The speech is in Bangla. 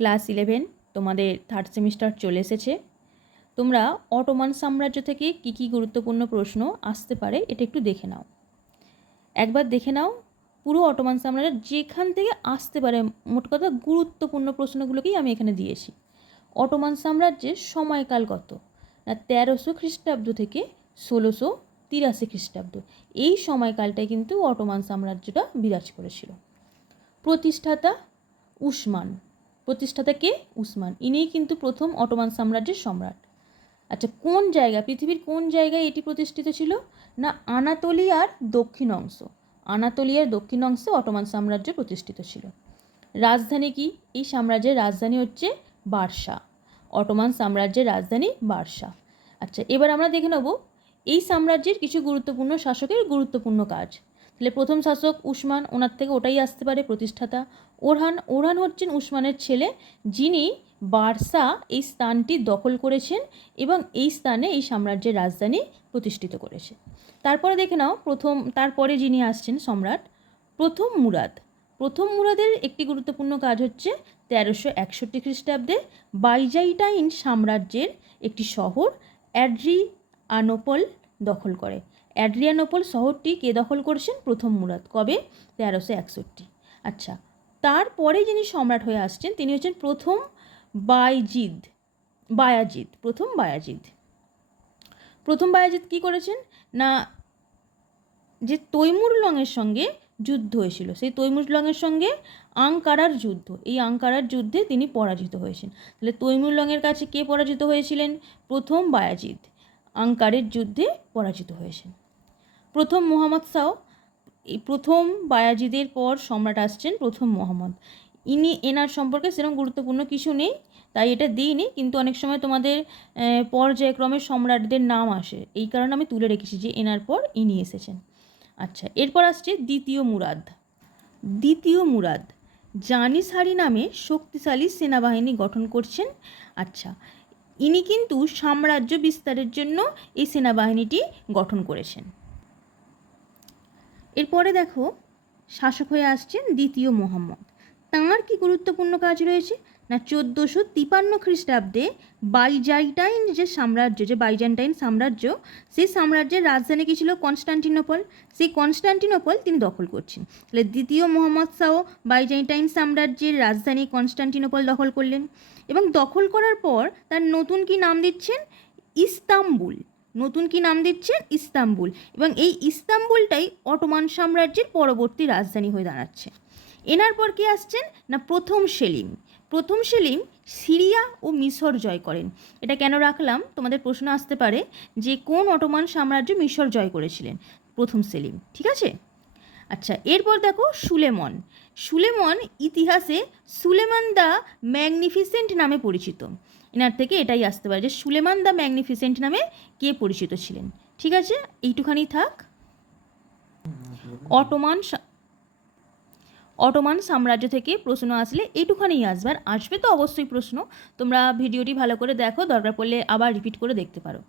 ক্লাস ইলেভেন তোমাদের থার্ড সেমিস্টার চলে এসেছে। তোমরা অটোমান সাম্রাজ্য থেকে কী কী গুরুত্বপূর্ণ প্রশ্ন আসতে পারে এটা একটু দেখে নাও। একবার দেখে নাও, পুরো অটোমান সাম্রাজ্য যেখান থেকে আসতে পারে, মোট কথা গুরুত্বপূর্ণ প্রশ্নগুলোকেই আমি এখানে দিয়েছি। অটোমান সাম্রাজ্যের সময়কাল কত? না, তেরোশো খ্রিস্টাব্দ থেকে ষোলোশো তিরাশি খ্রিস্টাব্দ। এই সময়কালটায় কিন্তু অটোমান সাম্রাজ্যটা বিরাজ করেছিল। প্রতিষ্ঠাতা উসমান। প্রতিষ্ঠাতা কে? উসমান। ইনিই কিন্তু প্রথম অটোমান সাম্রাজ্যের সম্রাট। আচ্ছা কোন জায়গা? পৃথিবীর কোন জায়গায় এটি প্রতিষ্ঠিত ছিল? না, আনাতোলিয়ার দক্ষিণ অংশ। আনাতোলিয়ার দক্ষিণ অংশে অটোমান সাম্রাজ্য প্রতিষ্ঠিত ছিল। রাজধানী কি? এই সাম্রাজ্যের রাজধানী হচ্ছে বার্সা। অটোমান সাম্রাজ্যের রাজধানী বার্সা। আচ্ছা এবার আমরা দেখে নেব, এই সাম্রাজ্যের কিছু গুরুত্বপূর্ণ শাসকের গুরুত্বপূর্ণ কাজ। তাহলে প্রথম শাসক উসমান, ওনার থেকে ওটাই আসতে পারে প্রতিষ্ঠাতা। ওরহান ওরহান হচ্ছেন উসমানের ছেলে, যিনি বার্সা এই স্থানটি দখল করেছেন এবং এই স্থানে এই সাম্রাজ্যের রাজধানী প্রতিষ্ঠিত করেছে। তারপরে দেখে নাও, প্রথম, তারপরে যিনি আসছেন সম্রাট, প্রথম মুরাদ। প্রথম মুরাদের একটি গুরুত্বপূর্ণ কাজ হচ্ছে তেরোশো একষট্টি খ্রিস্টাব্দে বাইজাইটাইন সাম্রাজ্যের একটি শহর অ্যাড্রি আনোপল দখল করে। অ্যাড্রিয়ানোপল শহরটি কে দখল করেছেন? প্রথম মুরাদ। কবে? তেরোশো একষট্টি। আচ্ছা তারপরে যিনি সম্রাট হয়ে আসছেন, তিনি হচ্ছেন প্রথম বাইজিদ বায়াজিদ, প্রথম বায়াজিদ। প্রথম বায়াজিদ কী করেছেন? না, যে তৈমুর লংয়ের সঙ্গে যুদ্ধ হয়েছিল, সেই তৈমুর লংয়ের সঙ্গে আংকারার যুদ্ধ। এই আংকারার যুদ্ধে তিনি পরাজিত হয়েছেন। তাহলে তৈমুর লংয়ের কাছে কে পরাজিত হয়েছিলেন? প্রথম বায়াজিদ। আঙ্কারের যুদ্ধে পরাজিত হয়েছেন। প্রথম মোহাম্মদ শাহ এই প্রথম বায়াজিদের পর সম্রাট আসছেন প্রথম মোহাম্মদ। ইনি, এনার সম্পর্কে সেরকম গুরুত্বপূর্ণ কিছু নেই, তাই এটা দিইনি, কিন্তু অনেক সময় তোমাদের পর্যায়ক্রমে সম্রাটদের নাম আসে। এই কারণে আমি তুলে রেখেছি যে এনার পর ইনি এসেছেন। আচ্ছা এরপর আসছে দ্বিতীয় মুরাদ। দ্বিতীয় মুরাদ, জানিসারি নামে শক্তিশালী সেনাবাহিনী গঠন করছেন। আচ্ছা ইনি কিন্তু সাম্রাজ্য বিস্তারের জন্য এই সেনাবাহিনীটি গঠন করেছেন। এরপরে দেখো, শাসক হয়ে আসছেন দ্বিতীয় মোহাম্মদ। তাঁর কি গুরুত্বপূর্ণ কাজ রয়েছে? না, চোদ্দোশো তিপান্ন খ্রিস্টাব্দে বাইজাইটাইন যে সাম্রাজ্য, যে বাইজান্টাইন সাম্রাজ্য, সেই সাম্রাজ্যের রাজধানী কী ছিল? কনস্টান্টিনোপল। সেই কনস্টান্টিনোপল তিনি দখল করছেন। তাহলে দ্বিতীয় মোহাম্মদ শাহ বাইজাইটাইন সাম্রাজ্যের রাজধানী কনস্টান্টিনোপল দখল করলেন এবং দখল করার পর তার নতুন কি নাম দিচ্ছেন? ইস্তাম্বুল। নতুন কি নাম দিচ্ছেন? ইস্তাম্বুল। এবং এই ইস্তাম্বুলটাই অটোমান সাম্রাজ্যের পরবর্তী রাজধানী হয়ে দাঁড়াচ্ছে। এনার পর কে আসছেন? না, প্রথম সেলিম। প্রথম সেলিম সিরিয়া ও মিশর জয় করেন। এটা কেন রাখলাম? তোমাদের প্রশ্ন আসতে পারে যে কোন অটোমান সাম্রাজ্য মিশর জয় করেছিলেন? প্রথম সেলিম, ঠিক আছে? আচ্ছা এরপর দেখো সুলেমন। সুলেমন ইতিহাসে সুলেমান দ্য ম্যাগনিফিসেন্ট নামে পরিচিত। এনার থেকে এটাই আসতে পারে যে সুলেমান দ্য ম্যাগনিফিসেন্ট নামে কে পরিচিত ছিলেন? ঠিক আছে? এইটুখানি থাক। অটোমান অটোমান সাম্রাজ্য থেকে প্রশ্ন আসলে এইটুখানেই আসবে আর আসবে তো অবশ্যই প্রশ্ন। তোমরা ভিডিওটি ভালো করে দেখো, দরকার পড়লে আবার রিপিট করে দেখতে পারো।